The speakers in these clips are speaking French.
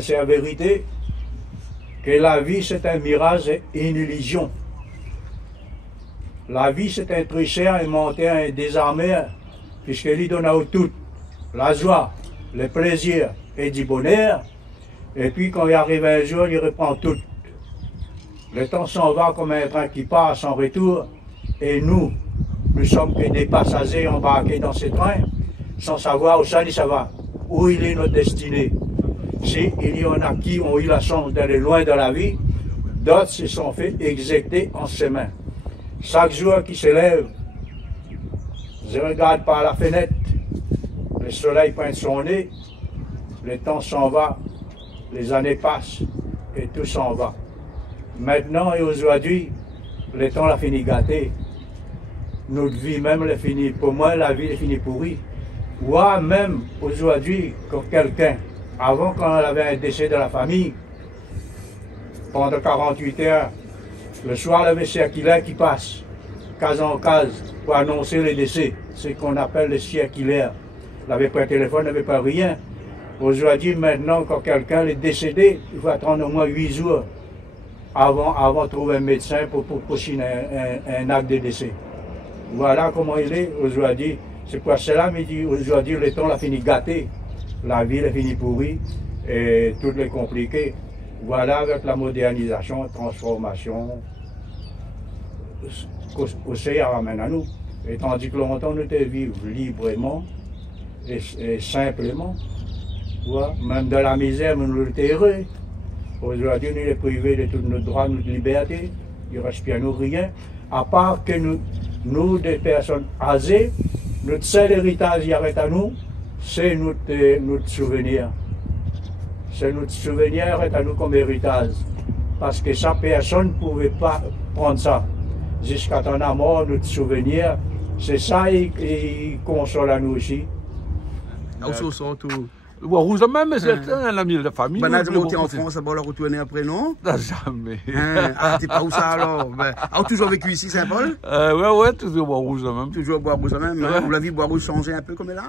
sincère vérité que la vie c'est un mirage et une illusion. La vie c'est un tricheur, un menteur, un désarmeur, puisqu'il lui donne à tout la joie, le plaisir et du bonheur. Et puis quand il arrive un jour, il reprend tout. Le temps s'en va comme un train qui passe sans retour. Et nous sommes que des passagers embarqués dans ce train, sans savoir où ça va, où il est notre destinée. Si il y en a qui ont eu la chance d'aller loin dans la vie, d'autres se sont fait exécuter en chemin. Chaque jour qui se lève, je regarde par la fenêtre, le soleil pointe son nez, le temps s'en va, les années passent et tout s'en va. Maintenant et aujourd'hui, le temps l'a fini gâté. Notre vie même l'a fini, pour moi la vie est finie pourrie. Ou même aujourd'hui, quand quelqu'un, avant quand on avait un décès de la famille, pendant 48 heures, le soir, le circulaire qui passe, case en case, pour annoncer le décès. C'est ce qu'on appelle le circulaire. Il n'avait pas de téléphone, il n'avait pas rien. Aujourd'hui, maintenant, quand quelqu'un est décédé, il faut attendre au moins 8 jours avant de trouver un médecin pour signer un acte de décès. Voilà comment il est aujourd'hui. C'est pour cela, mais dit aujourd'hui, le temps l'a fini gâté. La vie l'a fini pourrie et tout est compliqué. Voilà, avec la modernisation, transformation, ça ramène à nous. Et tandis que longtemps, nous devons vivre librement et simplement. Ouais. Même de la misère, nous étions heureux. Aujourd'hui, nous sommes privés de tous nos droits, de notre liberté. Il ne reste plus à nous rien. À part que nous, des personnes âgées, notre seul héritage qui arrête à nous, c'est notre souvenir. C'est notre souvenir qui arrête à nous comme héritage. Parce que ça, personne ne pouvait pas prendre ça. Jusqu'à ton mort, notre souvenir, c'est ça qui console à nous aussi. Bois-Rouge même, c'est un ami de la famille. Ben, tu monté en France, ça va le retourner après, non? Jamais. T'es pas où ça alors? Ben, toujours vécu ici, Saint-Paul? Ouais, toujours Bois-Rouge même. Toujours Bois-Rouge même, hein? Vous l'avez vu Bois-Rouge changer un peu comme là?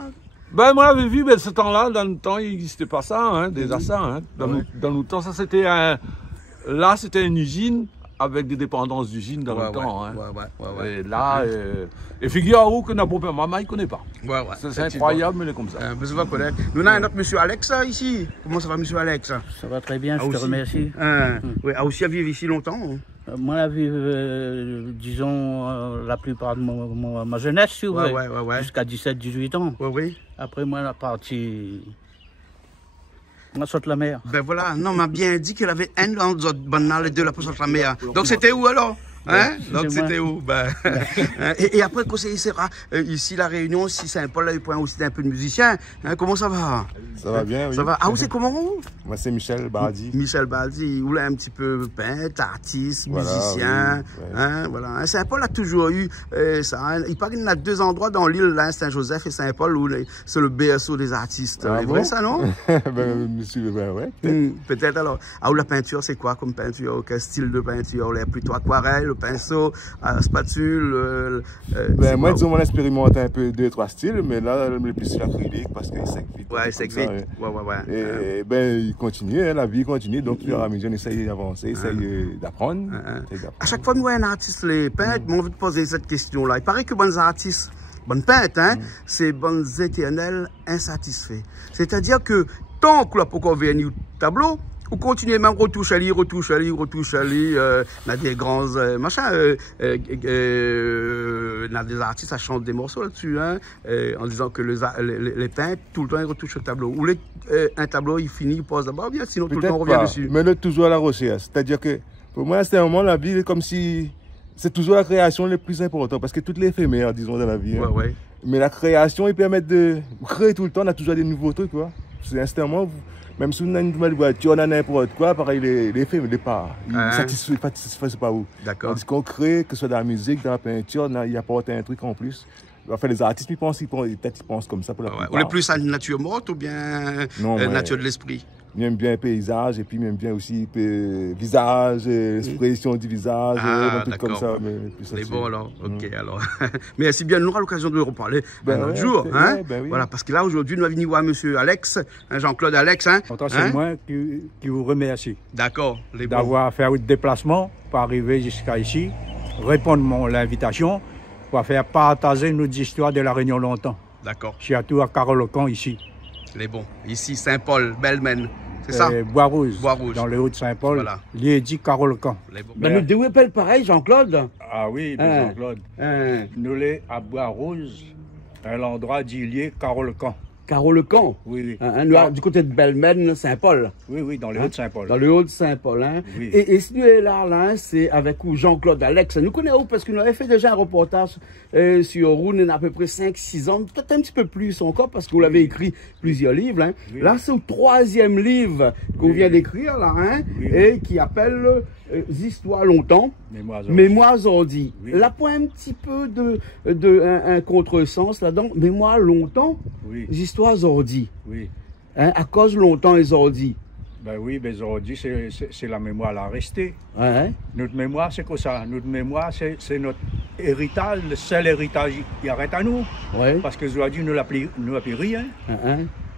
Ben, moi, j'avais vu, mais ce temps-là, dans le temps, il n'existait pas ça, hein, déjà ça, hein. Dans le temps, ça, c'était là, c'était une usine avec des dépendances d'usine dans le temps, hein. Et là, et figure-vous que notre père maman, il ne connaît pas. C'est incroyable, mais il est comme ça. Vous va connaître. Nous avons notre monsieur Alex ici. Comment ça va, monsieur Alex? Ça va très bien, je te remercie. Oui, a aussi à vivre ici longtemps? Moi, à vivre, disons, la plupart de ma jeunesse, jusqu'à 17-18 ans. Après, moi, la partie... On saute la mer. Ben voilà, non, on m'a bien dit qu'il avait un an de banal, les deux là pour sortir la mer. Donc c'était où alors? Hein? Donc c'était où? Ben, et après, conseiller sera ici la Réunion, si Saint-Paul, là, il point aussi un peu de musicien. Hein? Comment ça va? Ça va bien, oui. Ça va. Ah, vous c'est comment? Moi, c'est Michel Baldi. Michel Baldi, vous l'avez un petit peu peintre, artiste, musicien. Oui, hein? Voilà. Saint-Paul a toujours eu ça. Hein? Il paraît qu'il y en a deux endroits dans l'île, Saint-Joseph et Saint-Paul, où c'est le berceau des artistes. C'est vrai ça, non? Monsieur, ben ouais. Peut-être alors. Ah, ou la peinture, c'est quoi comme peinture? Quel style de peinture? Plutôt aquarelle, le pinceau, la spatule. Ben moi, disons, on expérimente un peu 2-3 styles, mais là, le plus l'acrylique parce qu'il sec vite. Ouais, il sec vite. Et ben, il continue, hein, la vie continue, donc au fur et à mesure, on essaye d'avancer, essaye d'apprendre. À chaque fois que nous voyons un artiste les peintre, on veut te poser cette question-là. Il paraît que bons artistes, bonnes peintres, hein, c'est bonnes éternels insatisfaits. C'est-à-dire que tant que la pas venir au tableau, ou continuer même retouche à lire, dans des grands machins, dans des artistes, ça chante des morceaux là-dessus, hein, en disant que les peintres, tout le temps, ils retouchent le tableau. Ou un tableau, il finit, il passe d'abord bien, sinon tout le temps, on revient dessus. Mais là, toujours à la recherche. C'est-à-dire que, pour moi, c'est un moment, la vie est comme si, c'est toujours la création le plus important, parce que tout l'éphémère, disons, dans la vie. Hein. Mais la création, il permet de créer tout le temps, on a toujours des nouveaux trucs, quoi. C'est instantanément, même si on a une nouvelle voiture, on a n'importe quoi, pareil, les films, les pas, ils ne satisfaisent pas où. D'accord. Tandis qu'on crée, que ce soit dans la musique, dans la peinture, il apporte un truc en plus. Enfin, les artistes, peut-être ils pensent comme ça pour la plupart. On est plus à la nature morte ou bien nature de l'esprit? J'aime bien le paysage et puis j'aime bien aussi le visage, l'expression du visage, tout comme ça. C'est bon alors, ok alors. Merci bien, nous aurons l'occasion de reparler un autre jour. Voilà, parce que là aujourd'hui nous avons venu voir monsieur Alex, Jean-Claude Alex. C'est moi qui vous remercie. D'accord. D'avoir fait le déplacement pour arriver jusqu'à ici, répondre à l'invitation, pour faire partager nos histoires de la Réunion longtemps. D'accord. Surtout à Carole-le-Camp ici. Les bons. Ici, Saint-Paul, Belmen. C'est ça? Bois-Rouge. Bois-Rouge. Dans le Haut-de-Saint-Paul. Voilà. Lié-dit Carole-le-Camp. Ben, nous devons appeler pareil, Jean-Claude. Ah oui, Jean-Claude. Nous sommes à Bois-Rouge, à l'endroit d'Ilié Carole-le-Camp. Carole-le-Camp? Oui, oui. Du côté de Belmen, Saint-Paul. Oui, dans le Haut-de-Saint-Paul. Dans le Haut-de-Saint-Paul. Oui. Et si nous sommes là, c'est avec Jean-Claude Alex. Nous connaissons parce que nous avons fait déjà un reportage sur Rouen il y a à peu près 5-6 ans, peut-être un petit peu plus encore, parce que vous l'avez écrit plusieurs livres. Là, c'est le 3e livre qu'on vient d'écrire, là, et qui appelle Histoires longtemps, Mémoires ordi. Là, pour un petit peu un contresens là-dedans, Mémoires longtemps, Histoires ordi. Oui. À cause longtemps les ordi. Ben oui, les ordi, c'est la mémoire là restée. Notre mémoire, c'est quoi ça? Notre mémoire, c'est notre héritage, le seul héritage qui arrête à nous. Parce que aujourd'hui, nous n'avons plus rien.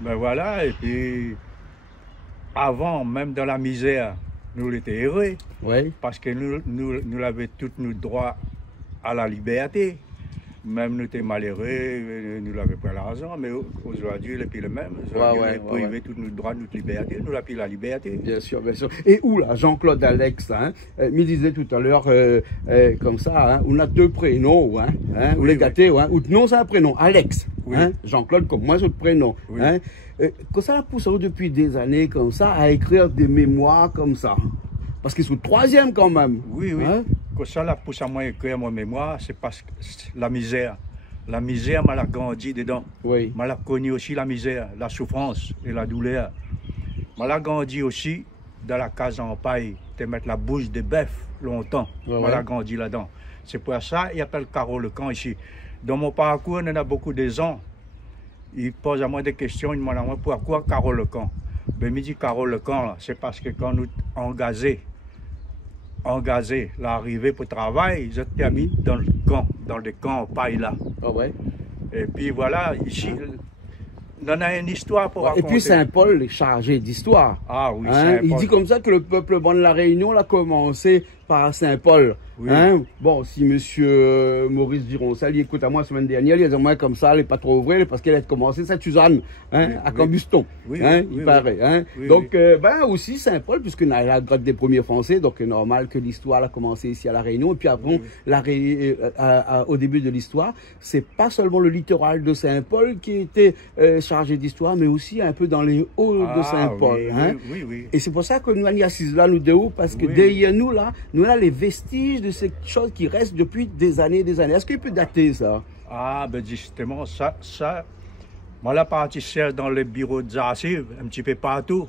Ben voilà, et puis avant, même dans la misère, nous l'étions heureux. Parce que nous avions tous nos droits à la liberté. Même nous étions malheureux, nous n'avions pas l'argent, mais aujourd'hui, il est le même. Nous avons privé tous nos droits, notre liberté, nous avons plus la liberté. Bien sûr, bien sûr. Et où là, Jean-Claude Alex, me disait tout à l'heure, comme ça, on a 2 prénoms, vous les gâtez, non, c'est un prénom, Alex. Jean-Claude, comme moi, c'est le prénom. Que ça pousse depuis des années comme ça à écrire des mémoires comme ça. Parce qu'ils sont 3e quand même. Oui. Que ça pousse à moi écrire mon mémoire, c'est parce que la misère. La misère m'a grandi dedans. M'a connu aussi la misère, la souffrance et la douleur. M'a grandi aussi dans la case en paille, de mettre la bouche de bœuf longtemps. M'a grandi là-dedans. C'est pour ça qu'il appelle Carole-le-Camp ici. Dans mon parcours, il y en a beaucoup de gens. Ils posent à moi des questions, ils me demandent à moi pourquoi Carole-le-Camp. Ben, il me dit Carole-le-Camp, c'est parce que quand nous engagés, l'arrivée pour le travail, ils étaient habités dans le camp paille là. Et puis voilà, ici, on a une histoire pour raconter. Et puis Saint-Paul est chargé d'histoire. Ah oui, Saint-Paul. Il dit comme ça que le peuple bon de la Réunion l'a commencé par Saint-Paul. Bon, si monsieur Maurice Gironcel, il écoute à moi la semaine dernière, il a dit moi comme ça, il n'est pas trop vrai parce qu'elle a commencé cette Suzanne à Cambuston. Il paraît. Donc, aussi Saint-Paul, puisqu'on a la grotte des premiers Français, donc c'est normal que l'histoire a commencé ici à la Réunion. Et puis après, au début de l'histoire, c'est pas seulement le littoral de Saint-Paul qui était chargé d'histoire, mais aussi un peu dans les hauts de Saint-Paul. Et c'est pour ça que nous sommes assis là, nous deux, parce que derrière nous, là, nous avons les vestiges de ces choses qui restent depuis des années et des années. Est-ce qu'il peut dater ça? Ah, ben justement, ça, moi, la partie cherche dans les bureaux des archives, un petit peu partout.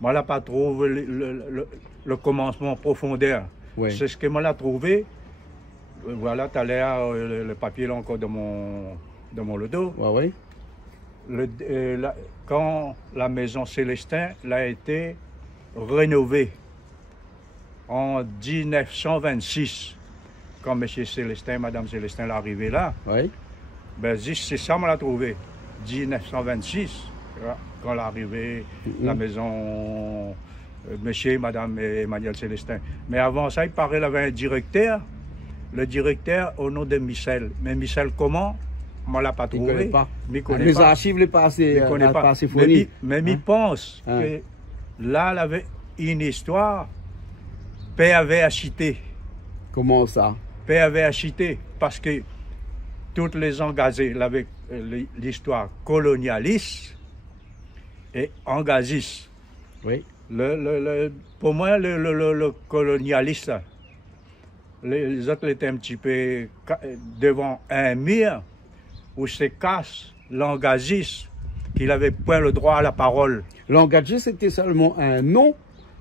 Moi, là, pas trouvé le commencement profondeur. C'est ce que moi, l'a trouvé. Voilà, tu as l'air, le papier là encore dans mon loto. Quand la maison Célestin a été rénovée en 1926, quand M. Célestin, Mme Célestin est arrivé là, ben, c'est ça qu'on l'a trouvé. 1926, quand elle est arrivée, la maison M. et Mme Emmanuel Célestin. Mais avant ça, il paraît qu'il avait un directeur, le directeur au nom de Michel. Mais Michel comment? On ne l'a pas trouvé. Les archives ne sont pas assez fournies. Mais il pense que là, il avait une histoire. Père avait acheté. Comment ça? Père avait acheté parce que toutes les engagés, avec l'histoire colonialiste et engagiste. Pour moi, le colonialiste, les autres étaient un petit peu devant un mur où se cache l'engagiste, qu'il n'avait point le droit à la parole. L'engagiste, c'était seulement un nom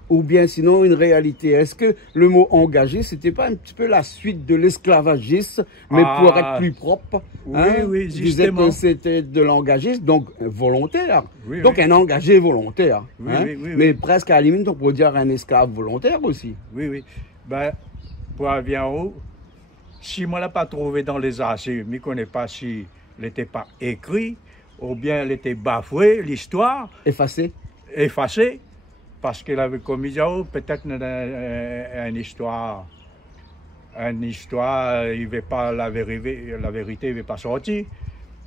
ou bien sinon une réalité? Est-ce que le mot engagé, c'était pas un petit peu la suite de l'esclavagisme, mais pour être plus propre? Oui, oui, justement. Que c'était de l'engagisme, donc volontaire. Oui, donc oui. un engagé volontaire. Oui, hein? oui, oui, mais oui. presque à la limite, on pourrait dire un esclave volontaire aussi. Oui, oui. Ben, pour aller en haut, si moi ne l'ai pas trouvé dans les archives, je ne connais pas si elle n'était pas écrit, ou bien elle était bafouée, l'histoire. Effacée. Effacée, parce qu'elle avait commis peut-être une histoire, il veut pas la vérité ne veut pas sortir.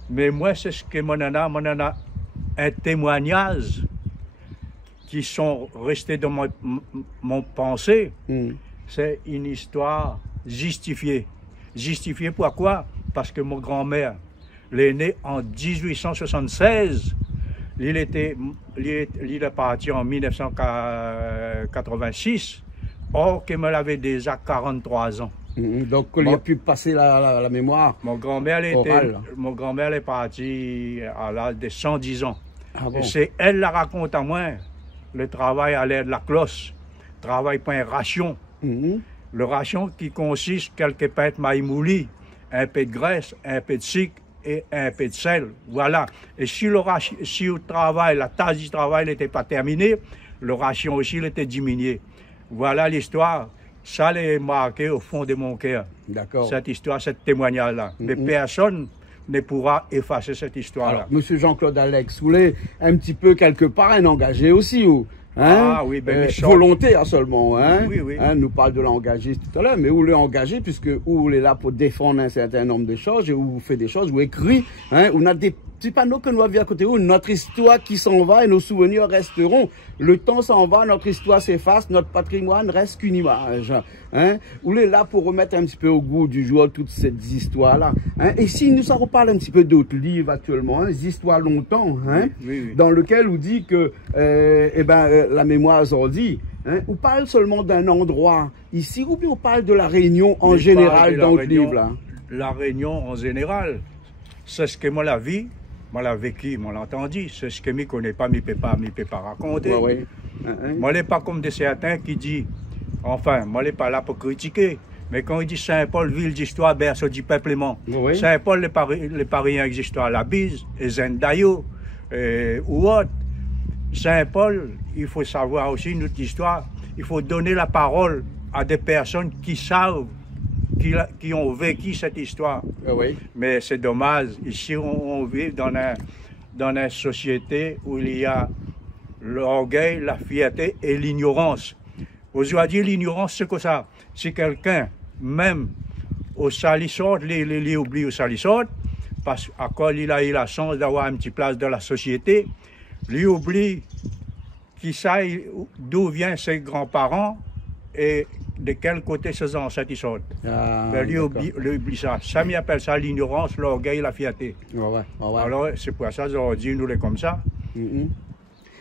Mais moi, c'est ce que mon nana un témoignage qui sont restés dans mon pensée. C'est une histoire justifiée. Justifiée pourquoi? Parce que mon grand-mère, elle est née en 1876. Il est parti en 1986, or qu'il me l'avait déjà 43 ans. Donc, il a pu passer la mémoire. Mon grand-mère est partie à l'âge de 110 ans. Ah bon? Et c'est elle la raconte à moi, le travail à l'air de la cloche, travail pour une ration. Le ration qui consiste quelques pêtes maïmouli, un peu de graisse, un peu de sucre et un peu de sel. Voilà. Et si le travail, la tâche du travail n'était pas terminée, le ration aussi était diminué. Voilà l'histoire. Ça l'est marqué au fond de mon cœur. D'accord. Cette histoire, ce témoignage-là. Mais personne ne pourra effacer cette histoire-là. Monsieur Jean-Claude Alex, vous voulez un petit peu quelque part un engagé aussi, ou hein? Ah oui, ben volontaire seulement, hein? Oui, oui. Hein, nous parle de l'engagé tout à l'heure, mais où l'engagé, puisque où il est là pour défendre un certain nombre de choses, et où vous fait des choses, où écrit, hein, on a des petits panneaux que nous avions à côté, où notre histoire qui s'en va et nos souvenirs resteront. Le temps s'en va, notre histoire s'efface, notre patrimoine reste qu'une image. Hein? Où il est là pour remettre un petit peu au goût du jour toutes ces histoires-là. Hein? Et si nous en reparle un petit peu d'autres livres actuellement, hein, des histoires longtemps, hein, oui. dans lequel on dit que la mémoire dit, hein, on parle seulement d'un endroit ici, ou bien on parle de la Réunion en général dans le livre là? La Réunion en général, c'est ce que moi la vie, moi la vécu, moi l'entendu, c'est ce que je ne connais pas, je ne peux pas raconter. Ouais. Moi je ne suis pas comme certains qui disent, enfin, moi je ne suis pas là pour critiquer, mais quand ils disent Saint-Paul, ville d'histoire, berceau du peuplement. Saint-Paul, les Pariens d'histoire, la Bise, et Zendayo, ou autre. Saint-Paul, il faut savoir aussi notre histoire, il faut donner la parole à des personnes qui savent, qui ont vécu cette histoire. Mais c'est dommage, ici on vit dans une société où il y a l'orgueil, la fierté et l'ignorance. Aujourd'hui, l'ignorance, c'est quoi ça? Si quelqu'un, même au salissot, il oublie au salissot, parce qu'à quoi il a eu la chance d'avoir une petite place dans la société, lui oublie qui sait d'où viennent ses grands-parents et de quel côté ses ancêtres sont. Lui oublie ça. Ça m'appelle ça l'ignorance, l'orgueil, la fierté. Alors c'est pour ça aujourd'hui nous les comme ça.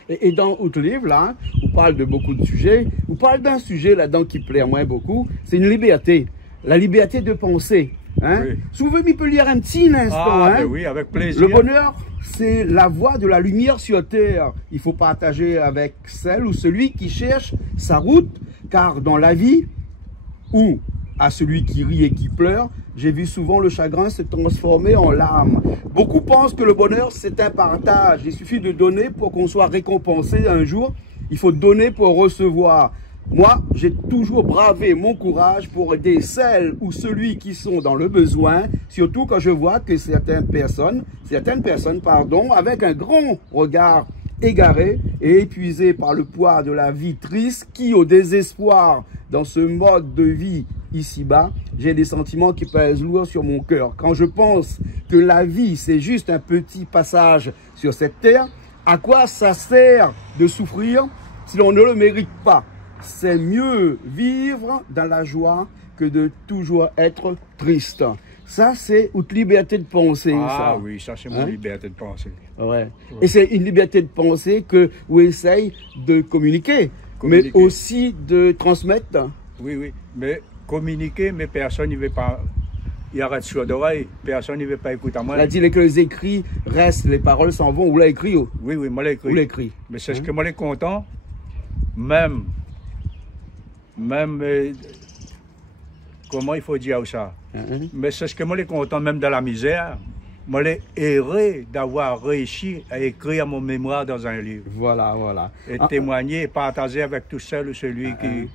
Et dans votre livre là, on parle de beaucoup de sujets. On parle d'un sujet là-dedans qui plaît à moi beaucoup. C'est une liberté, la liberté de penser. Hein? Oui. Si vous voulez, il peut lire un petit instant. Ben oui, avec plaisir. Le bonheur, c'est la voie de la lumière sur terre. Il faut partager avec celle ou celui qui cherche sa route, car dans la vie, ou à celui qui rit et qui pleure, j'ai vu souvent le chagrin se transformer en larmes. Beaucoup pensent que le bonheur, c'est un partage. Il suffit de donner pour qu'on soit récompensé un jour. Il faut donner pour recevoir. Moi, j'ai toujours bravé mon courage pour aider celles ou celui qui sont dans le besoin, surtout quand je vois que certaines personnes, avec un grand regard égaré et épuisé par le poids de la vie triste, qui au désespoir dans ce mode de vie ici-bas, j'ai des sentiments qui pèsent lourd sur mon cœur. Quand je pense que la vie, c'est juste un petit passage sur cette terre, à quoi ça sert de souffrir si l'on ne le mérite pas? C'est mieux vivre dans la joie que de toujours être triste. Ça, c'est une liberté de penser. Ah oui, ça c'est mon liberté de penser. Ouais. Et c'est une liberté de penser que vous essayez de communiquer, mais aussi de transmettre. Oui, mais communiquer, mais personne ne veut pas. Il arrête sur d'oreille, personne ne veut pas écouter à moi. Il a dit que les écrits restent, les paroles s'en vont. Vous l'avez écrit? Oui, moi l'ai écrit. Vous l'avez écrit. Mais c'est ce que moi l'ai content. Même même, comment il faut dire ça? Mais c'est ce que moi, je suis content même de la misère. Moi, je suis heureux d'avoir réussi à écrire mon mémoire dans un livre. Voilà, voilà. Et témoigner et partager avec tout seul ou celui qui...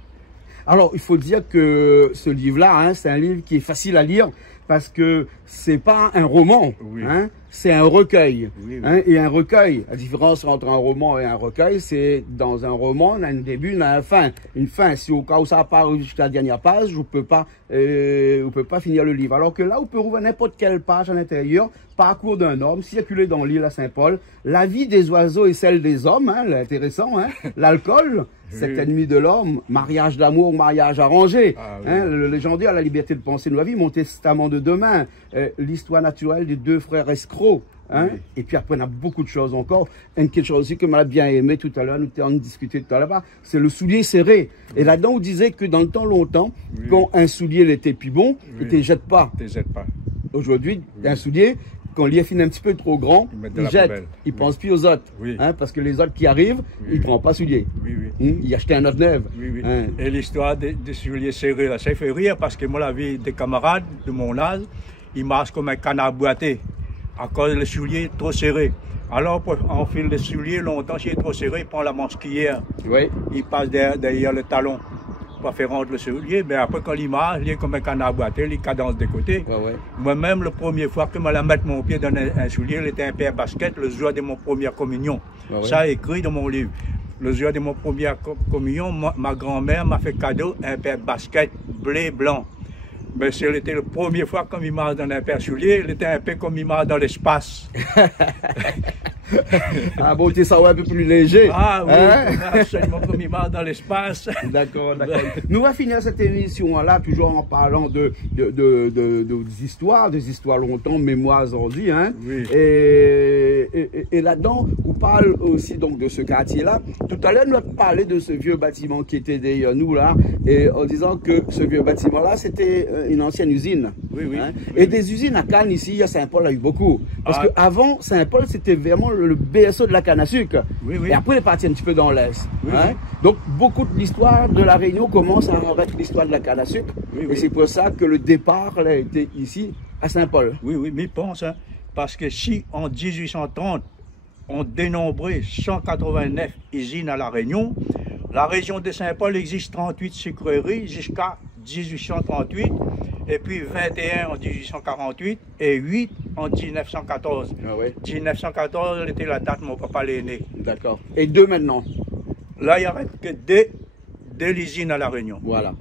Alors, il faut dire que ce livre-là, hein, c'est un livre qui est facile à lire parce que c'est pas un roman, oui. Hein, c'est un recueil. Oui, oui. Hein, et un recueil, la différence entre un roman et un recueil, c'est dans un roman, on a un début, on a une fin. Une fin, si au cas où ça part jusqu'à la dernière page, vous ne pouvez pas finir le livre. Alors que là, vous pouvez ouvrir n'importe quelle page à l'intérieur, parcours d'un homme, circuler dans l'île à Saint-Paul, la vie des oiseaux et celle des hommes, hein, intéressant, hein, l'alcool, cet ennemi de l'homme, mariage d'amour, mariage arrangé, oui. Hein, le légendaire, la liberté de penser de la vie, mon testament de demain, l'histoire naturelle des deux frères escrocs. Hein? Oui. Et puis après, on a beaucoup de choses encore. Une quelque chose aussi que m'a bien aimé tout à l'heure, nous avons discuté tout à l'heure, c'est le soulier serré. Oui. Et là-dedans, on disait que dans le temps longtemps, oui. Quand un soulier était plus bon, oui. Il ne te jette pas. Aujourd'hui, un soulier, quand l'IF finit un petit peu trop grand, il jette. Il ne pense plus aux autres. Oui. Hein, parce que les autres qui arrivent, ils ne prennent pas soulier. Il achète un autre neuf. Hein. Et l'histoire des souliers serrés, là, ça fait rire parce que moi, la vie des camarades de mon âge, ils marchent comme un canard boité à cause des souliers trop serrés. Alors, pour enfiler les souliers longtemps, s'il est trop serré, il prend la manche-cuillère. Oui. Il passe derrière le talon pour faire rentrer le soulier. Mais après, quand il marche, il est comme un canard boité, il cadence de côté. Moi-même, la première fois que je me mettre mon pied dans un soulier, il était un paire basket le jour de mon première communion. Ça écrit dans mon livre. Le jour de mon première communion, ma grand-mère m'a fait cadeau un paire basket bleu blanc. Mais c'était la première fois comme il marche dans un paire soulier, il était un peu comme il marche dans l'espace. Ah bon, tu es ça un peu plus léger. Ah oui, hein? Absolument comme il marche dans l'espace. D'accord, d'accord. Nous allons finir cette émission-là, toujours en parlant des histoires longtemps, mémoires aujourd'hui. Hein? Oui. Et là-dedans, on parle aussi donc de ce quartier-là. Tout à l'heure, nous avons parlé de ce vieux bâtiment qui était derrière nous là, et en disant que ce vieux bâtiment-là, c'était une ancienne usine. Oui, oui. Hein? Oui. Et des usines à Cannes ici, à Saint-Paul, il y a eu beaucoup. Parce qu'avant, Saint-Paul, c'était vraiment le berceau de la canne à sucre. Oui, oui. Et après, il est parti un petit peu dans l'Est. Oui, hein? Oui. Donc, beaucoup de l'histoire de la Réunion commence à avec l'histoire de la canne à sucre. Oui, et oui. C'est pour ça que le départ a été ici, à Saint-Paul. Oui, oui, mais pense, hein, parce que si en 1830, on dénombrait 189 usines à la Réunion, la région de Saint-Paul existe 38 sucreries jusqu'à 1838, et puis 21 en 1848 et 8 en 1914. Ah oui. 1914 était la date où mon papa est né. D'accord. Et 2 maintenant? Là, il n'y aurait que deux usines à la Réunion. Voilà.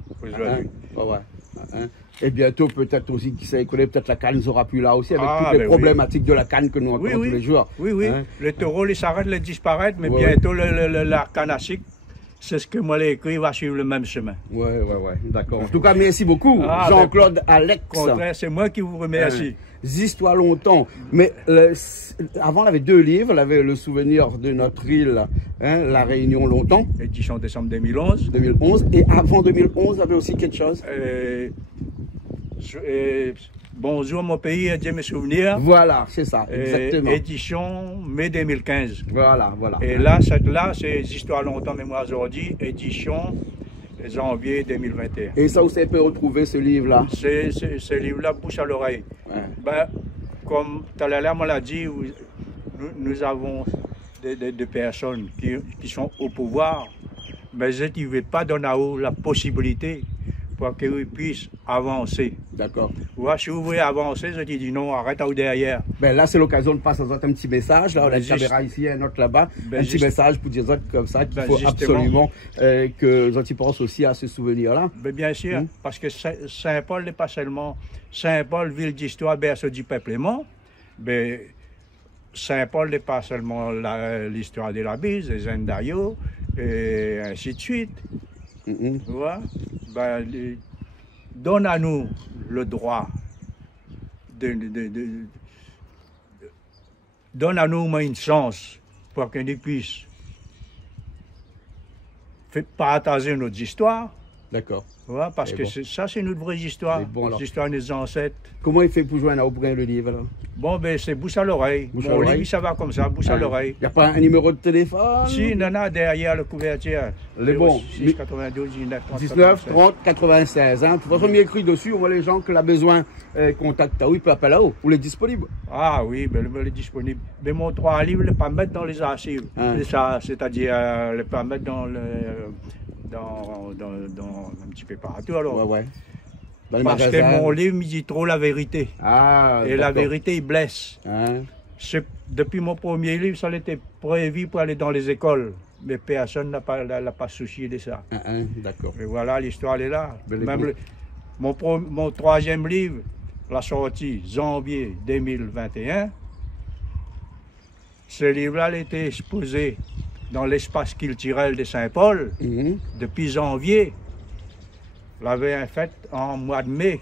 Et bientôt, peut-être aussi, qui sait, peut-être la canne ne sera plus là aussi, avec toutes les problématiques de la canne que nous rencontrons tous les jours. Oui, oui. Hein? Le taureau, il s'arrête, il disparaît, mais bientôt, la canne à sucre, c'est ce que moi l'ai écrit, va suivre le même chemin. Oui, d'accord. En tout cas, merci beaucoup, Jean-Claude Alex. C'est moi qui vous remercie. Histoires longtemps. Mais avant, on avait 2 livres. On avait Le souvenir de notre île, hein, La Réunion longtemps. Édition décembre 2011. 2011. Et avant 2011, on avait aussi quelque chose. Bonjour mon pays, Dieu mes souvenirs. Voilà, c'est ça, exactement. Édition mai 2015. Voilà. Et là, c'est Histoires longtemps, mémoire aujourd'hui, édition janvier 2021. Et ça, où ça peut retrouver ce livre-là? Ce livre-là, bouche à l'oreille. Ouais. Ben, comme Talala me l'a dit, nous avons des personnes qui sont au pouvoir, mais je ne veux pas donner à eux la possibilité pour qu'ils puissent avancer. D'accord. Si vous voulez avancer, je dis non, arrête à vous derrière. Ben là, c'est l'occasion de passer un petit message. Là, on a une caméra ici, un autre là-bas. Un petit message pour dire comme ça qu'il faut absolument que les autres pensent aussi à ce souvenir-là. Bien sûr, parce que Saint-Paul n'est pas seulement Saint-Paul, ville d'histoire, berceau du peuplement. Mais Saint-Paul n'est pas seulement l'histoire de la bise, des Indayo, et ainsi de suite. Tu vois? Donne à nous le droit donne à nous une chance pour que nous puissions partager notre histoire D'accord. Ouais, parce que ça, c'est notre vraie histoire. L'histoire de nos ancêtres. Comment il fait pour joindre au brin le livre alors? Bon, ben c'est bouche à l'oreille. Mon livre, ça va comme ça, bouche à l'oreille. Il n'y a pas un numéro de téléphone? Si, il y en a derrière la couverture. Les bons. 6 92 19 30 19 30 96. Hein. De toute façon, il y a écrit dessus, on voit les gens qui ont besoin contact là-haut, il peut appeler là-haut. Ou les disponibles. Ah oui, ben, il est disponible. Mais mon 3 livres, il ne pas mettre dans les archives. C'est-à-dire, il ne pas mettre dans le. Dans un petit peu partout alors. Ouais. Parce que mon livre me dit trop la vérité. Et la vérité, il blesse. Depuis mon premier livre, ça était prévu pour aller dans les écoles. Mais personne n'a pas soucié de ça. D'accord. Et voilà, l'histoire est là. Même mon troisième livre, la sortie janvier 2021, ce livre-là, il était exposé dans l'espace culturel de Saint-Paul, depuis janvier. Il avait un fête en mois de mai.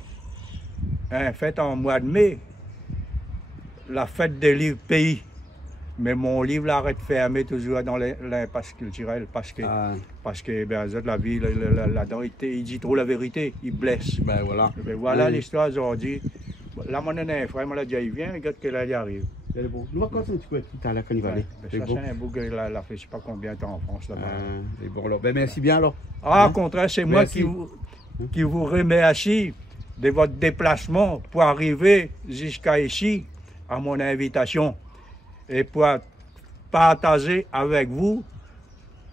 La fête des livres pays. Mais mon livre l'arrête fermé toujours dans l'espace culturel parce que ben, la vie là-dedans, il dit trop la vérité, il blesse. Ben voilà l'histoire aujourd'hui. Là, mon un frère, il dit, il vient, regarde que là, il arrive. Bon. Nous, quand tu peux tout à l'heure quand il va aller. C'est un bouc, il a fait je ne sais pas combien de temps en France là-bas. Bon, alors, ben, merci bien alors. Au contraire, c'est moi qui vous remercie de votre déplacement pour arriver jusqu'à ici, à mon invitation, et pour partager avec vous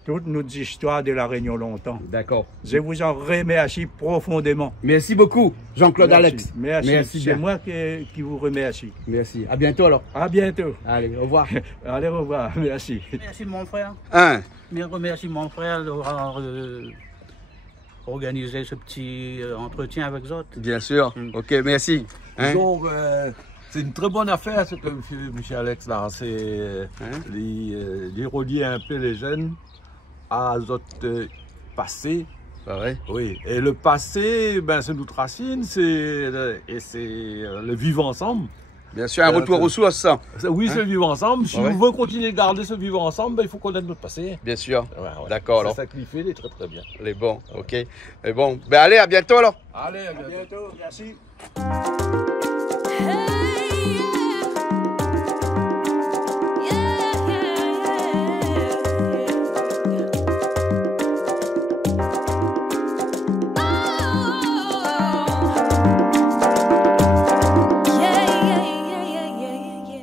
toute notre histoire de la Réunion longtemps. D'accord. Je vous en remercie profondément. Merci beaucoup, Jean-Claude Alex. Merci. C'est moi qui vous remercie. Merci. À bientôt alors. À bientôt. Allez, au revoir. Allez, au revoir. Merci. Merci mon frère. Je remercie mon frère d'avoir organisé ce petit entretien avec vous. Bien sûr. Ok, merci. Donc, c'est une très bonne affaire ce que fait M. Alex là. C'est relier un peu les jeunes à notre passé. Oui. Et le passé, ben, c'est notre racine, c'est le vivre ensemble. Bien sûr, un retour aux sources, ça. Oui, c'est le vivre ensemble. Si vous voulez continuer de garder ce vivre ensemble, ben, il faut connaître notre passé. Bien sûr. D'accord. Alors. C'est ça qui fait, il est très très bien. Les bons, ok. Mais bon, ben allez, à bientôt alors. Allez, à bientôt. Merci.